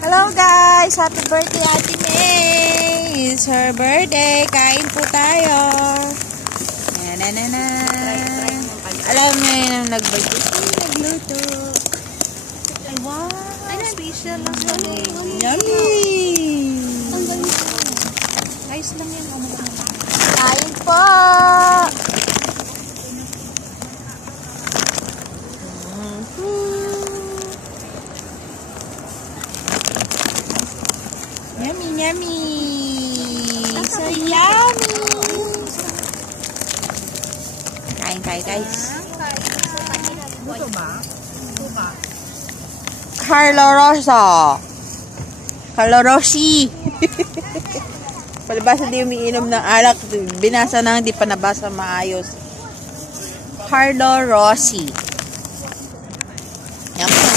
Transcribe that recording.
Hello guys! Happy birthday Ate May! It's her birthday! Kain po tayo! Na. Alam mo yun ang nag-birthday. Nagluto. Ay wow! Special lang sa baby. Yummy! Ayos lang yan. Kain po! Yummy, yummy! So yummy! Kain, guys. Ito ba? Ito ba? Carlo Rosso. Carlo Rossi. Palibasa di umiinom ng alak. Binasa na, hindi pa nabasa maayos. Carlo Rossi. Yum.